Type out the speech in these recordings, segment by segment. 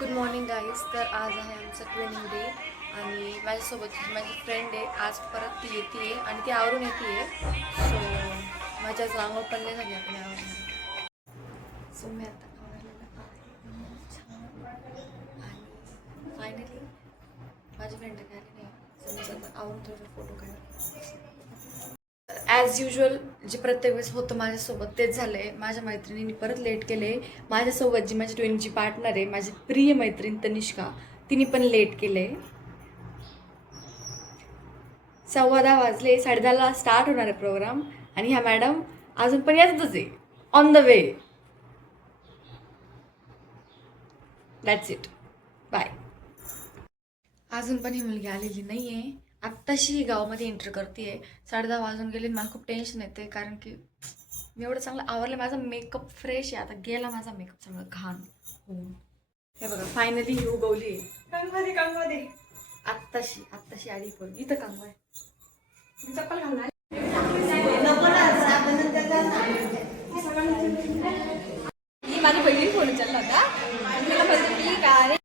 Good morning guys. तर आज आहे आमचा ट्रेनिंग डे आणि माझ्यासोबत माझी फ्रेंड आहे. आज परत ती येते आणि ती आवरून येते. सो माझ्या जांभळ पण नाही झाली आपण आवरून. सो मी आता आवडलेलं आहे आणि फायनली माझी फ्रेंड काही आली नाही. सो मी आता आवरून थोडं फोटो काढला. ॲज युजल जे प्रत्येक वेळेस होतं माझ्यासोबत तेच झालं आहे. माझ्या मैत्रिणींनी परत लेट केले. माझ्यासोबत जी माझी ट्विनची पार्टनर आहे, माझी प्रिय मैत्रीण तनिष्का, तिने पण लेट केले. 10:15 वाजले. 10:30ला स्टार्ट होणार आहे प्रोग्राम आणि ह्या मॅडम अजून पण येतच आहे. On the way. That's it. Bye. अजून पण ही मुलगी आलेली नाही आहे. आत्ताशी गावामध्ये एंटर करते. 10:30 वाजून गेले. मला खूप टेन्शन येते कारण की मी एवढं चांगलं आवरलं. माझा मेकअप फ्रेश आहे. आता गेला माझा मेकअप सगळं घाण होऊन. हे बघा फायनली ही उगवली आहे कांगमध्ये. आत्ताशी आली पण इथं कांग आहे. मी चप्पल घालणार. माझ्या बहिणी फोन उचलला होता. मला म्हणते की काय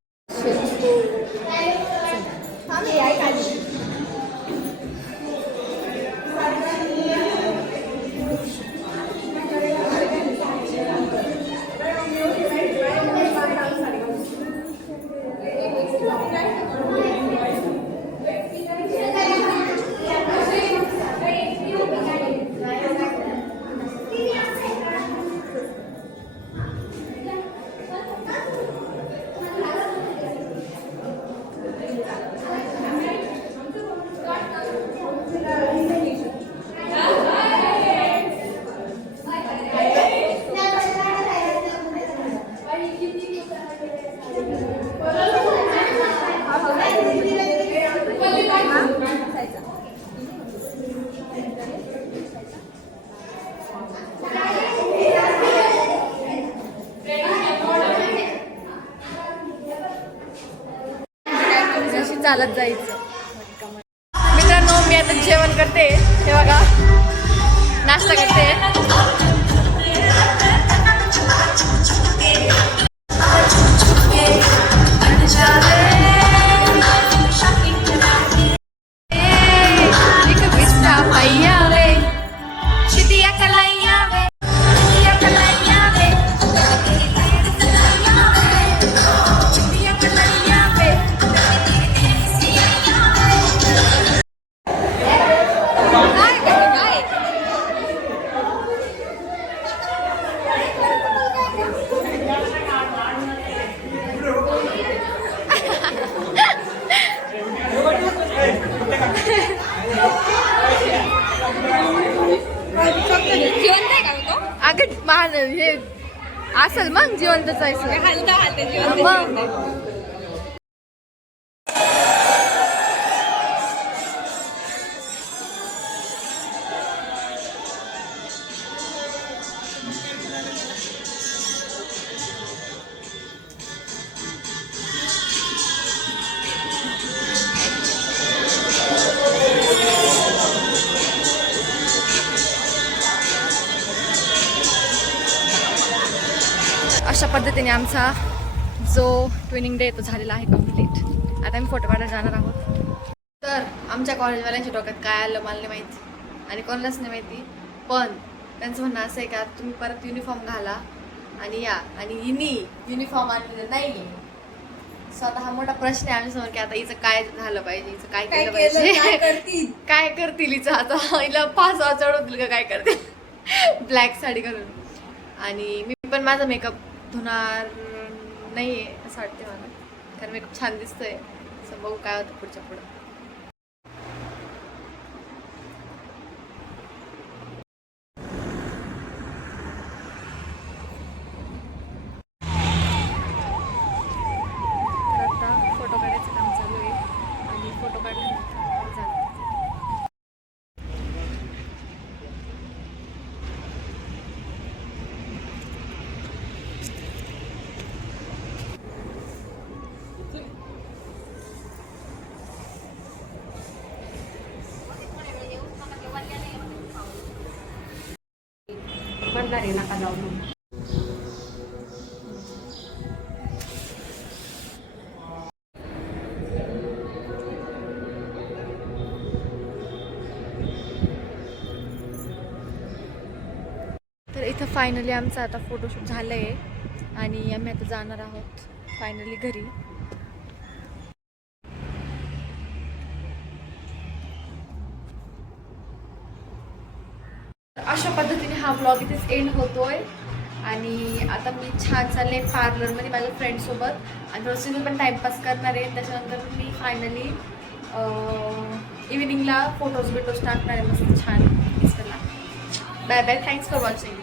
चालत जायचं. मित्रांनो मी आता जेवण करते. हे बघा नाश्ता करते. अगं मान हे असेल मग जिवंतच आहे मग. अशा पद्धतीने आमचा जो ट्विनिंग डे तो झालेला आहे कम्प्लीट. आता आम्ही फोटो काढायला जाणार आहोत. तर आमच्या कॉलेजवाल्यांच्या डोक्यात काय आलं मला नाही माहिती आणि कोणालाच नाही माहिती. पण त्यांचं म्हणणं असं आहे का तुम्ही परत युनिफॉर्म घाला आणि या. आणि हिनी युनिफॉर्म आणलेलं नाही आहे. सो आता हा मोठा प्रश्न आहे आमच्यासमोर की आता हिचं काय झालं पाहिजे, हिचं काय केलं पाहिजे, काय करतील हिचं. आता हिला फासा चढवतील का काय करतील ब्लॅक साडी घालून. आणि मी पण माझा मेकअप धुणार नाही आहे असं वाटते मला कारण मेकअप छान दिसतोय. सो बघू काय होतं पुढच्या पुढं. तर आता फोटो काढायचं काम चालू आहे आणि फोटो काढल्यानंतर झालं. बंधारे नका जाऊ. तर इथं फायनली आमचं आता फोटोशूट झालं आहे आणि आम्ही आता जाणार आहोत फायनली घरी. अशा पद्धतीने हा ब्लॉग इथेच एंड होतोय आणि आता मी छान चालले पार्लरमध्ये माझ्या फ्रेंडसोबत आणि थोडं सिंगल पण टाईमपास करणार आहे. त्याच्यानंतर मी फायनली इव्हिनिंगला फोटोज टाकणार आहे मस्त छान. Bye bye, thanks for watching.